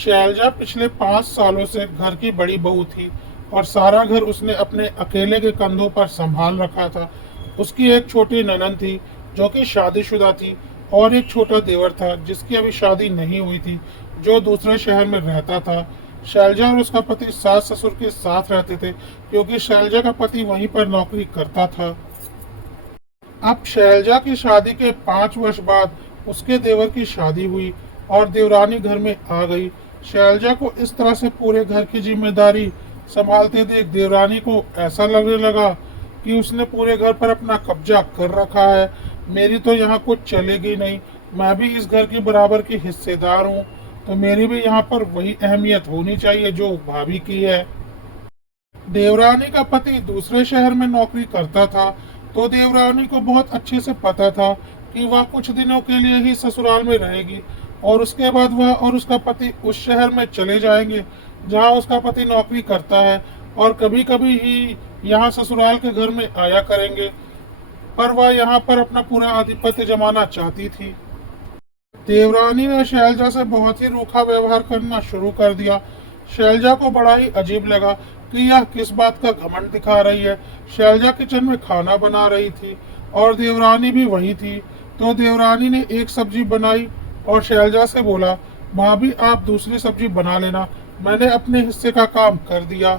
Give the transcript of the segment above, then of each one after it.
शैलजा पिछले 5 सालों से घर की बड़ी बहू थी और सारा घर उसने अपने अकेले के कंधों पर संभाल रखा था। उसकी एक छोटी ननद थी जो कि शादीशुदा थी और एक छोटा देवर था जिसकी अभी शादी नहीं हुई थी, जो दूसरे शहर में रहता था। शैलजा और उसका पति सास ससुर के साथ रहते थे क्योंकि शैलजा का पति वहीं पर नौकरी करता था। अब शैलजा की शादी के 5 वर्ष बाद उसके देवर की शादी हुई और देवरानी घर में आ गई। शैलजा को इस तरह से पूरे घर की जिम्मेदारी संभालते देख देवरानी को ऐसा लगने लगा कि उसने पूरे घर पर अपना कब्जा कर रखा है। मेरी तो यहाँ कुछ चलेगी नहीं, मैं भी इस घर की बराबर की हिस्सेदार हूँ, तो मेरी भी यहाँ पर वही अहमियत होनी चाहिए जो भाभी की है। देवरानी का पति दूसरे शहर में नौकरी करता था, तो देवरानी को बहुत अच्छे से पता था कि वह कुछ दिनों के लिए ही ससुराल में रहेगी और उसके बाद वह और उसका पति उस शहर में चले जाएंगे जहां उसका पति नौकरी करता है, और कभी कभी ही यहाँ ससुराल के घर में आया करेंगे। पर वह यहाँ पर अपना पूरा आधिपत्य जमाना चाहती थी। देवरानी ने शैलजा से बहुत ही रूखा व्यवहार करना शुरू कर दिया। शैलजा को बड़ा ही अजीब लगा कि यह किस बात का घमंड दिखा रही है। शैलजा किचन में खाना बना रही थी और देवरानी भी वही थी, तो देवरानी ने एक सब्जी बनाई और शैलजा से बोला, भाभी आप दूसरी सब्जी बना लेना, मैंने अपने हिस्से का काम कर दिया।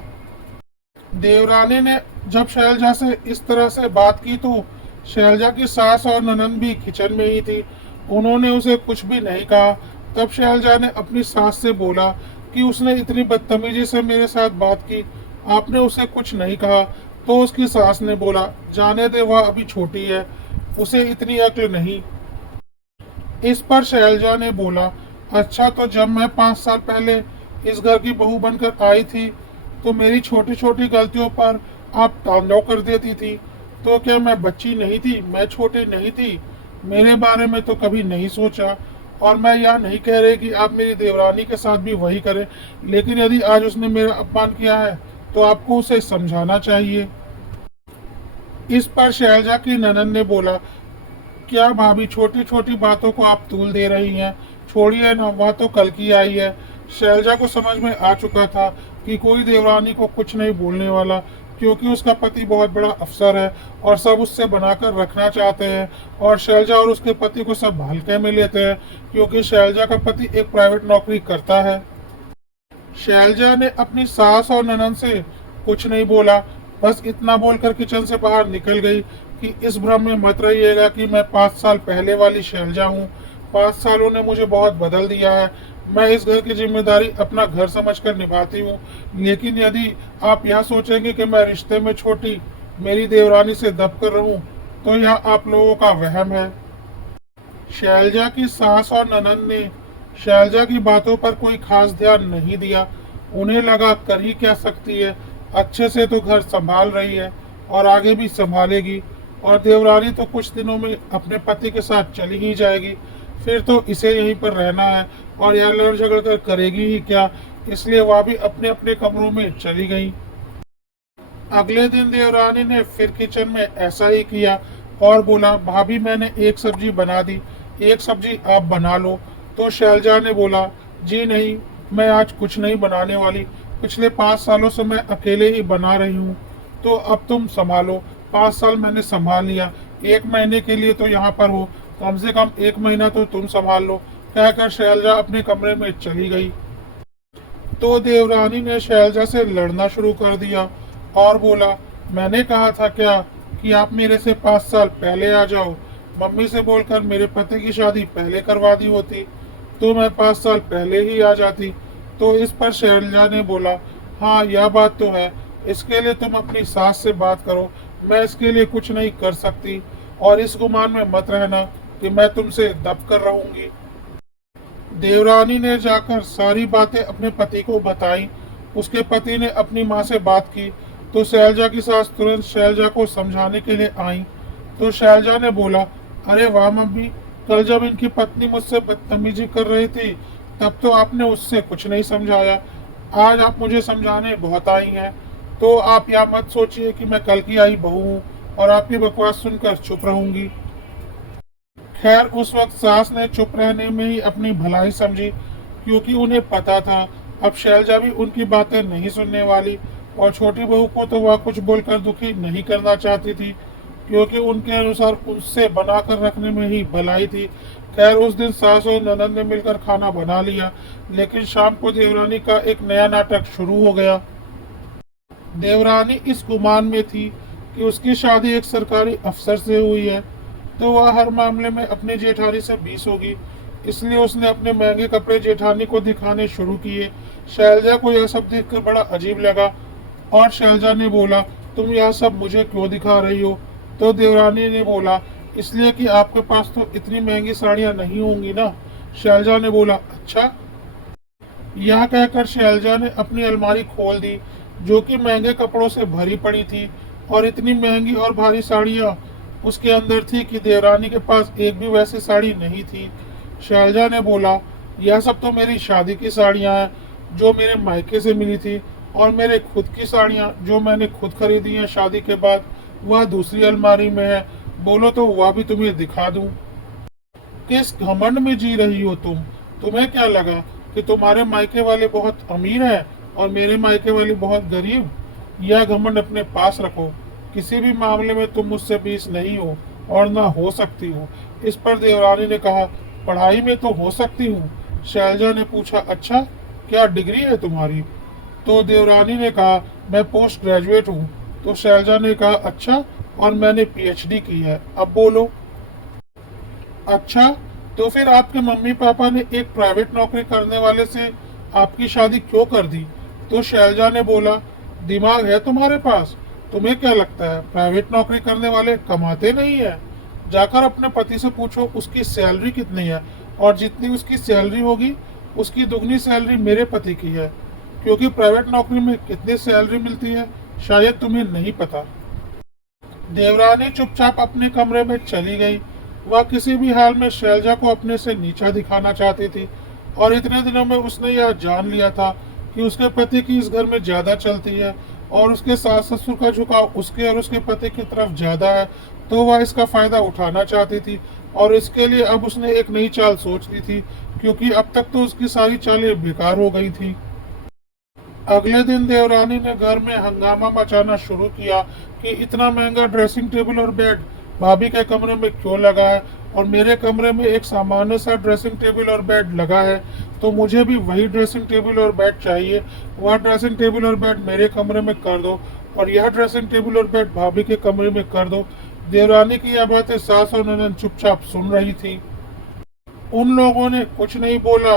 देवरानी ने जब शैलजा से इस तरह से बात की तो शैलजा की सास और ननंद भी किचन में ही थी। उन्होंने उसे कुछ भी नहीं कहा। तब शैलजा ने अपनी सास से बोला कि उसने इतनी बदतमीजी से मेरे साथ बात की, आपने उसे कुछ नहीं कहा। तो उसकी सास ने बोला, जाने दे, वह अभी छोटी है, उसे इतनी अक्ल नहीं। इस पर शैलजा ने बोला, अच्छा तो जब मैं 5 साल पहले इस घर की बहू बनकर आई थी तो मेरी छोटी छोटी गलतियों पर आप तांडव कर देती थी, तो क्या मैं बच्ची नहीं थी, मैं छोटी नहीं थी? मेरे बारे में तो कभी नहीं सोचा। और मैं यह नहीं कह रही कि आप मेरी देवरानी के साथ भी वही करें, लेकिन यदि आज उसने मेरा अपमान किया है तो आपको उसे समझाना चाहिए। इस पर शैलजा की ननद ने बोला, क्या भाभी छोटी छोटी बातों को आप तूल दे रही हैं? छोड़िए ना, वह तो कल की आई है। शैलजा को समझ में आ चुका था कि कोई देवरानी को कुछ नहीं बोलने वाला, क्योंकि उसका पति बहुत बड़ा अफसर है और सब उससे बनाकर रखना चाहते हैं, और शैलजा और उसके पति को सब हल्के में लेते हैं क्योंकि शैलजा का पति एक प्राइवेट नौकरी करता है। शैलजा ने अपनी सास और ननद से कुछ नहीं बोला, बस इतना बोलकर किचन से बाहर निकल गई कि इस भ्रम में मत रहिएगा कि मैं 5 साल पहले वाली शैलजा हूँ। 5 सालों ने मुझे बहुत बदल दिया है। मैं इस घर की जिम्मेदारी अपना घर समझकर निभाती हूँ, लेकिन यदि आप यह सोचेंगे कि मैं रिश्ते में छोटी मेरी देवरानी से दब कर रहूं, तो यह आप लोगों का वहम है। शैलजा की सास और ननद ने शैलजा की बातों पर कोई खास ध्यान नहीं दिया। उन्हें लगा कर ही क्या सकती है, अच्छे से तो घर संभाल रही है और आगे भी संभालेगी, और देवरानी तो कुछ दिनों में अपने पति के साथ चली ही जाएगी, फिर तो इसे यहीं पर रहना है और यह लड़ झगड़ कर करेगी ही क्या। इसलिए वह भी अपने अपने कमरों में चली गई। अगले दिन देवरानी ने फिर किचन में ऐसा ही किया और बोला, भाभी मैंने एक सब्जी बना दी, एक सब्जी आप बना लो। तो शैलजा ने बोला, जी नहीं, मैं आज कुछ नहीं बनाने वाली, पिछले 5 सालों से मैं अकेले ही बना रही हूँ, तो अब तुम संभालो। 5 साल मैंने संभाल लिया, 1 महीने के लिए तो यहाँ पर हो, कम से कम 1 महीना तो तुम संभाल लो, कहकर शैलजा अपने कमरे में चली गई। तो देवरानी ने शैलजा से लड़ना शुरू कर दिया और बोला, मैंने कहा था क्या कि आप मेरे से 5 साल पहले आ जाओ? मम्मी से बोलकर मेरे पति की शादी पहले करवा दी होती तो मैं 5 साल पहले ही आ जाती। तो इस पर शैलजा ने बोला, हाँ यह बात तो है, इसके लिए तुम अपनी सास से बात करो, मैं इसके लिए कुछ नहीं कर सकती, और इस गुमान में मत रहना कि मैं तुमसे दब कर रहूंगी। देवरानी ने जाकर सारी बातें अपने पति को बताई। उसके पति ने अपनी माँ से बात की तो शैलजा की सास तुरंत शैलजा को समझाने के लिए आई। तो शैलजा ने बोला, अरे वाह मम्मी, कल जब इनकी पत्नी मुझसे बदतमीजी कर रही थी तब तो आपने उससे कुछ नहीं समझाया, आज आप मुझे समझाने बहुत आई हैं। तो आप यह मत सोचिए कि मैं कल की आई बहू हूँ और आपकी बकवास सुनकर चुप रहूंगी। खैर उस वक्त सास ने चुप रहने में ही अपनी भलाई समझी। क्योंकि उन्हें पता था अब शैलजा भी उनकी बातें नहीं सुनने वाली और छोटी बहू को तो वह कुछ बोलकर दुखी नहीं करना चाहती थी, क्योंकि उनके अनुसार उससे बनाकर रखने में ही भलाई थी। खैर उस दिन सास और ननद ने मिलकर खाना बना लिया, लेकिन शाम को देवरानी का एक नया नाटक शुरू हो गया। देवरानी इस गुमान में थी कि उसकी शादी एक सरकारी अफसर से हुई है, तो वह हर मामले में अपनी जेठानी से 20 होगी। इसलिए उसने अपने महंगे कपड़े जेठानी को दिखाने शुरू किए। शैलजा को यह सब देखकर बड़ा अजीब लगा और शैलजा ने बोला, तुम यह सब मुझे क्यों दिखा रही हो? तो देवरानी ने बोला, इसलिए कि आपके पास तो इतनी महंगी साड़ियां नहीं होंगी ना। शैलजा ने बोला, अच्छा। यह कहकर शैलजा ने अपनी अलमारी खोल दी, जो कि महंगे कपड़ों से भरी पड़ी थी, और इतनी महंगी और भारी साड़ियां उसके अंदर थी कि देवरानी के पास एक भी वैसी साड़ी नहीं थी। शैलजा ने बोला, यह सब तो मेरी शादी की साड़ियां हैं, जो मेरे मायके से मिली थी, और मेरे खुद की साड़ियां जो मैंने खुद खरीदी हैं शादी के बाद, वह दूसरी अलमारी में है। बोलो तो वह भी तुम्हें दिखा दूं। किस घमंड में जी रही हो तुम? तुम्हें क्या लगा कि तुम्हारे मायके वाले बहुत अमीर हैं और मेरे मायके वाली बहुत गरीब? यह घमंड अपने पास रखो। किसी भी मामले में तुम मुझसे 20 नहीं हो और ना हो सकती हो। इस पर देवरानी ने कहा, पढ़ाई में तो हो सकती हूँ। शैलजा ने पूछा, अच्छा, क्या डिग्री है तुम्हारी? तो देवरानी ने कहा, मैं पोस्ट ग्रेजुएट हूँ। तो शैलजा ने कहा, अच्छा, और मैंने पीएचडी की है। अब बोलो। अच्छा, तो फिर आपके मम्मी पापा ने एक प्राइवेट नौकरी करने वाले से आपकी शादी क्यों कर दी? तो शैलजा ने बोला, दिमाग है तुम्हारे पास? तुम्हें क्या लगता है प्राइवेट नौकरी करने वाले कमाते नहीं है? जाकर अपने पति से पूछो उसकी सैलरी कितनी है, और जितनी उसकी सैलरी होगी उसकी दुगनी सैलरी मेरे पति की है। क्योंकि प्राइवेट नौकरी में कितनी सैलरी मिलती है शायद तुम्हें नहीं पता। देवरानी चुपचाप अपने कमरे में चली गई। वह किसी भी हाल में शैलजा को अपने से नीचा दिखाना चाहती थी, और इतने दिनों में उसने यह जान लिया था कि उसके पति की इस घर में ज्यादा चलती है और उसके सास ससुर का झुकाव उसके और उसके पति की तरफ ज्यादा है, तो वह इसका फायदा उठाना चाहती थी। और इसके लिए अब उसने एक नई चाल सोच ली थी, क्योंकि अब तक तो उसकी सारी चालें बेकार हो गई थी। अगले दिन देवरानी ने घर में हंगामा मचाना शुरू किया कि इतना महंगा ड्रेसिंग टेबल और बेड भाभी के कमरे में क्यों लगा है, और मेरे कमरे में एक सामान्य सा ड्रेसिंग टेबल और बेड लगा है, तो मुझे भी वही ड्रेसिंग टेबल और बेड चाहिए। वह ड्रेसिंग टेबल और बेड मेरे कमरे में कर दो, और यह ड्रेसिंग टेबल और बेड भाभी के कमरे में कर दो। देवरानी की यह बातें सास और ननद चुपचाप सुन रही थी। उन लोगों ने कुछ नहीं बोला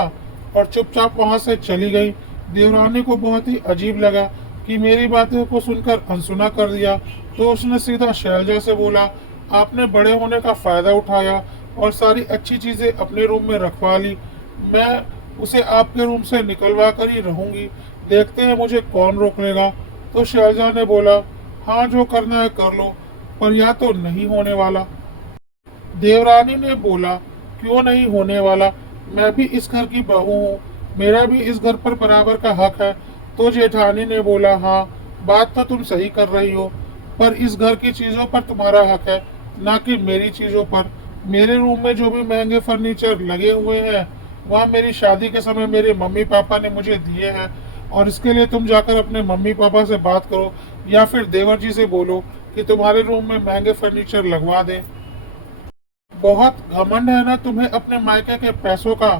और चुपचाप वहां से चली गई। देवरानी को बहुत ही अजीब लगा कि मेरी बातों को सुनकर अनसुना कर दिया, तो उसने सीधा शैलजा से बोला, आपने बड़े होने का फायदा उठाया और सारी अच्छी चीजें अपने रूम में रखवा ली। मैं उसे आपके रूम से निकलवा कर ही रहूंगी। देखते हैं मुझे कौन रोक लेगा। तो शैलजा ने बोला, हाँ, जो करना है कर लो, पर यह तो नहीं होने वाला। देवरानी ने बोला, क्यों नहीं होने वाला? मैं भी इस घर की बहू हूँ, मेरा भी इस घर पर बराबर का हक है। तो जेठानी ने बोला, हाँ, बात तो तुम सही कर रही हो, पर इस घर की चीजों पर तुम्हारा हक है, ना कि मेरी चीजों पर। मेरे रूम में जो भी महंगे फर्नीचर लगे हुए हैं वह मेरी शादी के समय मेरे मम्मी पापा ने मुझे दिए हैं, और इसके लिए तुम जाकर अपने मम्मी पापा से बात करो या फिर देवर जी से बोलो कि तुम्हारे रूम में महंगे फर्नीचर लगवा दें। बहुत घमंड है ना तुम्हें अपने मायके के पैसों का,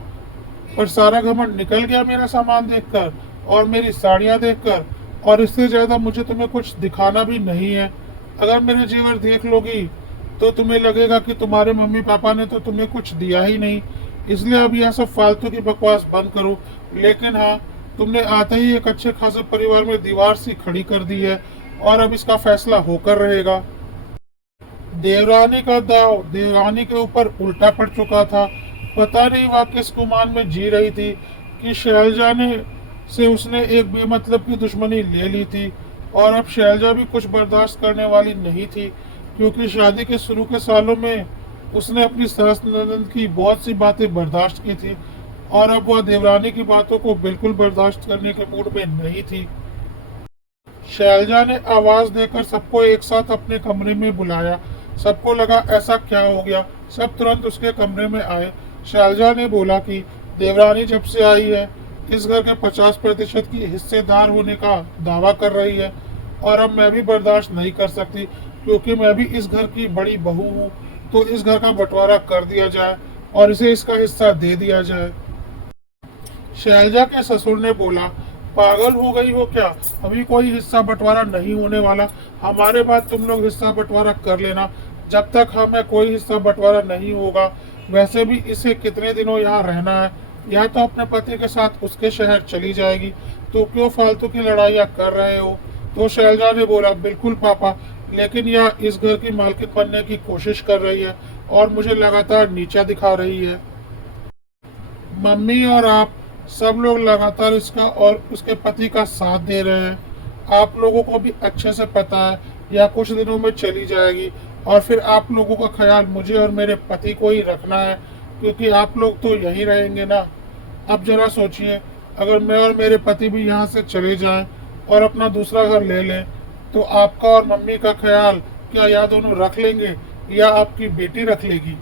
पर सारा घमंड निकल गया मेरा सामान देखकर और मेरी साड़ियां देखकर, और इससे ज्यादा मुझे तुम्हें कुछ दिखाना भी नहीं है। अगर मेरे जेवर देख लोगी तो तुम्हें लगेगा कि तुम्हारे मम्मी पापा ने तो तुम्हें कुछ दिया ही नहीं। इसलिए अब यह सब फालतू की बकवास बंद करो। लेकिन हाँ, तुमने आते ही एक अच्छे खासे परिवार में दीवार सी खड़ी कर दी है, और अब इसका फैसला होकर रहेगा। देवरानी का दाव देवरानी के ऊपर उल्टा पड़ चुका था। पता नहीं वह किस गुमान में जी रही थी कि शैलजा ने से उसने एक बेमतलब की दुश्मनी ले ली थी, और अब शैलजा भी कुछ बर्दाश्त करने वाली नहीं थी, क्योंकि शादी के शुरू के सालों में उसने अपनी सास ननद की बहुत सी बातें बर्दाश्त की थी, और अब वह देवरानी की बातों को बिल्कुल बर्दाश्त करने के मूड में नहीं थी। शैलजा ने आवाज देकर सबको एक साथ अपने कमरे में बुलाया। सबको लगा ऐसा क्या हो गया। सब तुरंत उसके कमरे में आए। शैलजा ने बोला कि देवरानी जब से आई है इस घर के 50% की हिस्सेदार होने का दावा कर रही है, और अब मैं भी बर्दाश्त नहीं कर सकती क्योंकि मैं भी इस घर की बड़ी बहू हूँ। तो इस घर का बंटवारा कर दिया जाए और इसे इसका हिस्सा दे दिया जाए। शैलजा के ससुर ने बोला, पागल हो गई हो क्या? अभी कोई हिस्सा बंटवारा नहीं होने वाला। हमारे बाद तुम लोग हिस्सा बंटवारा कर लेना, जब तक हमें कोई हिस्सा बंटवारा नहीं होगा। वैसे भी इसे कितने दिनों यहाँ रहना है, या तो अपने पति के साथ उसके शहर चली जाएगी, तो क्यों फालतू की लड़ाइयाँ कर रहे हो? तो शैलजा ने बोला, बिल्कुल पापा, लेकिन यह इस घर की मालकिन बनने की कोशिश कर रही है और मुझे लगातार नीचा दिखा रही है। मम्मी और आप सब लोग लगातार इसका और उसके पति का साथ दे रहे हैं। आप लोगों को भी अच्छे से पता है यह कुछ दिनों में चली जाएगी, और फिर आप लोगों का ख्याल मुझे और मेरे पति को ही रखना है, क्योंकि आप लोग तो यहीं रहेंगे ना। अब जरा सोचिए, अगर मैं और मेरे पति भी यहाँ से चले जाएं और अपना दूसरा घर ले लें, तो आपका और मम्मी का ख्याल क्या यह दोनों रख लेंगे या आपकी बेटी रख लेगी?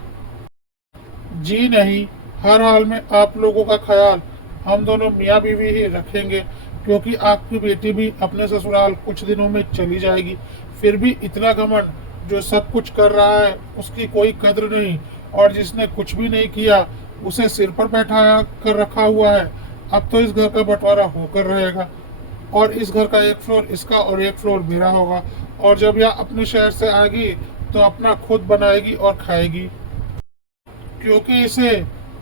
जी नहीं, हर हाल में आप लोगों का ख्याल हम दोनों मियाँ बीवी ही रखेंगे, क्योंकि आपकी बेटी भी अपने ससुराल कुछ दिनों में चली जाएगी। फिर भी इतना घमंड, जो सब कुछ कर रहा है उसकी कोई कद्र नहीं, और जिसने कुछ भी नहीं किया उसे सिर पर बैठाया कर रखा हुआ है। अब तो इस घर का बंटवारा होकर रहेगा, और इस घर का एक फ्लोर इसका और एक फ्लोर मेरा होगा, और जब यह अपने शहर से आएगी तो अपना खुद बनाएगी और खाएगी, क्योंकि इसे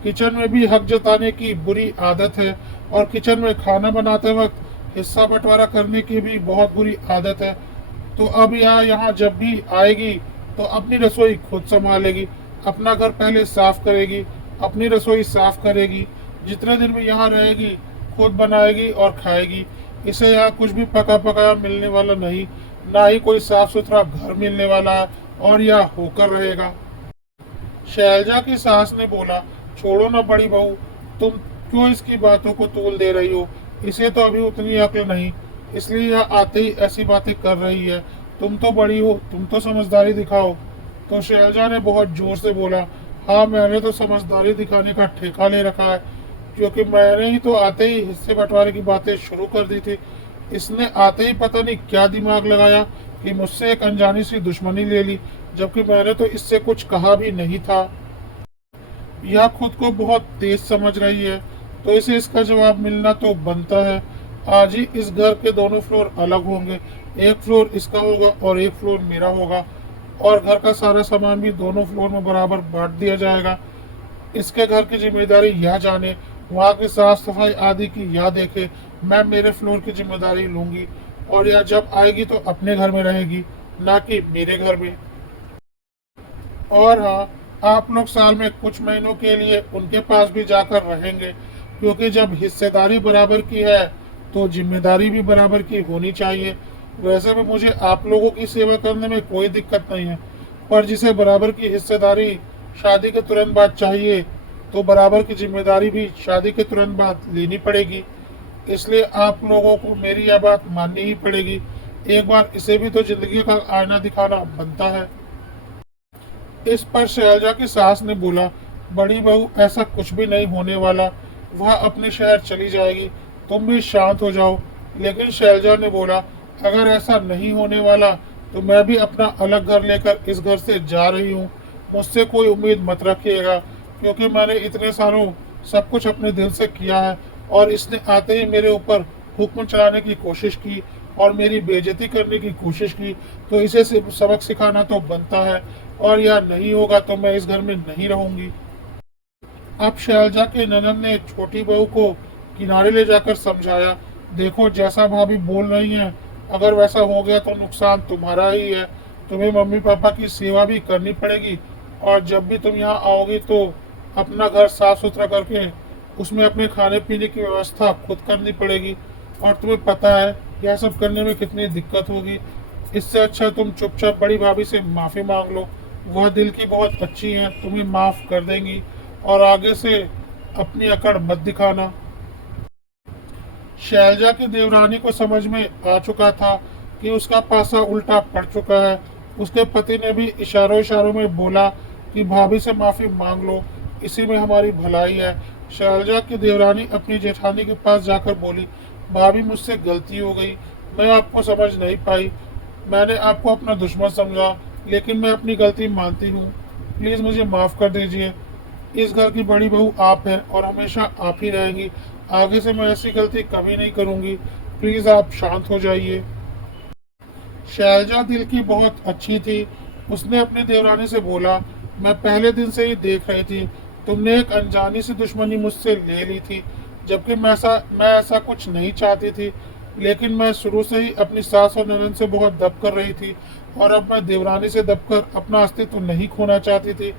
किचन में भी हक जताने की बुरी आदत है, और किचन में खाना बनाते वक्त हिस्सा बंटवारा करने की भी बहुत बुरी आदत है। तो अब यह यहाँ जब भी आएगी तो अपनी रसोई खुद संभालेगी, अपना घर पहले साफ करेगी, अपनी रसोई साफ करेगी, जितने दिन भी यहाँ रहेगी खुद बनाएगी और खाएगी। इसे यहाँ कुछ भी पका पकाया मिलने वाला नहीं, ना ही कोई साफ सुथरा घर मिलने वाला है, और यह होकर रहेगा। शैलजा की सास ने बोला, छोड़ो ना बड़ी बहू, तुम क्यों इसकी बातों को तूल दे रही हो? इसे तो अभी उतनी अक्ल नहीं, इसलिए यह आते ही ऐसी बातें कर रही है। तुम तो बड़ी हो, तुम तो समझदारी दिखाओ। तो शैलजा ने बहुत जोर से बोला, हाँ, मैंने तो समझदारी दिखाने का ठेका ले रखा है, क्योंकि मैंने ही तो आते ही हिस्से बंटवारे की बातें शुरू कर दी थी। इसने आते ही पता नहीं क्या दिमाग लगाया कि मुझसे एक अनजानी सी दुश्मनी ले ली, जबकि मैंने तो इससे कुछ कहा भी नहीं था। यह खुद को बहुत तेज समझ रही है, तो इसे इसका जवाब मिलना तो बनता है। आज ही इस घर के दोनों फ्लोर अलग होंगे, एक फ्लोर इसका होगा और एक फ्लोर मेरा होगा, और घर का सारा सामान भी दोनों फ्लोर में बराबर बांट दिया जाएगा। इसके घर की जिम्मेदारी यह जाने, वहाँ की साफ सफाई आदि की यह देखे। मैं मेरे फ्लोर की जिम्मेदारी लूंगी, और यह जब आएगी तो अपने घर में रहेगी, ना कि मेरे घर में। और हाँ, आप लोग साल में कुछ महीनों के लिए उनके पास भी जाकर रहेंगे, क्योंकि जब हिस्सेदारी बराबर की है तो जिम्मेदारी भी बराबर की होनी चाहिए। वैसे भी मुझे आप लोगों की सेवा करने में कोई दिक्कत नहीं है, पर जिसे बराबर की हिस्सेदारी शादी के तुरंत बाद चाहिए, तो बराबर की जिम्मेदारी भी शादी के तुरंत बाद लेनी पड़ेगी। इसलिए आप लोगों को मेरी यह बात माननी ही पड़ेगी। एक बार इसे भी तो जिंदगी का आईना दिखाना बनता है। इस पर शैलजा की सास ने बोला, बड़ी बहू, ऐसा कुछ भी नहीं होने वाला, वह अपने शहर चली जाएगी, तुम भी शांत हो जाओ। लेकिन शैलजा ने बोला, अगर ऐसा नहीं होने वाला तो मैं भी अपना अलग घर लेकर इस घर से जा रही हूँ। मुझसे कोई उम्मीद मत रखिएगा, क्योंकि मैंने इतने सालों सब कुछ अपने दिल से किया है, और इसने आते ही मेरे ऊपर हुक्म चलाने की कोशिश की और मेरी बेइज्जती करने की कोशिश की, तो इसे सिर्फ सबक सिखाना तो बनता है, और यह नहीं होगा तो मैं इस घर में नहीं रहूंगी। अब शैलजा के ननद ने छोटी बहू को किनारे ले जाकर समझाया, देखो, जैसा भाभी बोल रही हैं, अगर वैसा हो गया तो नुकसान तुम्हारा ही है। तुम्हें मम्मी पापा की सेवा भी करनी पड़ेगी, और जब भी तुम यहाँ आओगी तो अपना घर साफ सुथरा करके उसमें अपने खाने पीने की व्यवस्था खुद करनी पड़ेगी, और तुम्हें पता है यह सब करने में कितनी दिक्कत होगी। इससे अच्छा तुम चुपचाप बड़ी भाभी से माफ़ी मांग लो, वह दिल की बहुत अच्छी हैं, तुम्हें माफ़ कर देंगी, और आगे से अपनी अकड़ मत दिखाना। शैलजा की देवरानी को समझ में आ चुका था कि उसका पासा उल्टा पड़ चुका है। उसके पति ने भी इशारों इशारों में बोला कि भाभी से माफ़ी मांग लो, इसी में हमारी भलाई है। शैलजा की देवरानी अपनी जेठानी के पास जाकर बोली, भाभी मुझसे गलती हो गई, मैं आपको समझ नहीं पाई, मैंने आपको अपना दुश्मन समझा, लेकिन मैं अपनी गलती मानती हूँ, प्लीज़ मुझे माफ़ कर दीजिए। इस घर की बड़ी बहू आप हैं और हमेशा आप ही रहेंगी, आगे से मैं ऐसी गलती कभी नहीं करूँगी, प्लीज़ आप शांत हो जाइए। शैलजा दिल की बहुत अच्छी थी। उसने अपनी देवरानी से बोला, मैं पहले दिन से ही देख रही थी, तुमने एक अनजानी सी दुश्मनी मुझसे ले ली थी, जबकि मैं ऐसा कुछ नहीं चाहती थी। लेकिन मैं शुरू से ही अपनी सास और ननद से बहुत दब कर रही थी, और अब मैं देवरानी से दबकर अपना अस्तित्व नहीं खोना चाहती थी।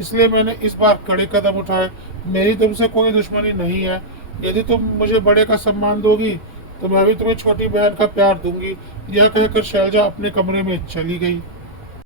इसलिए मैंने इस बार कड़े कदम उठाए। मेरी तुमसे कोई दुश्मनी नहीं है। यदि तुम मुझे बड़े का सम्मान दोगी, तो मैं भी तुम्हें छोटी बहन का प्यार दूंगी। यह कहकर शैलजा अपने कमरे में चली गई।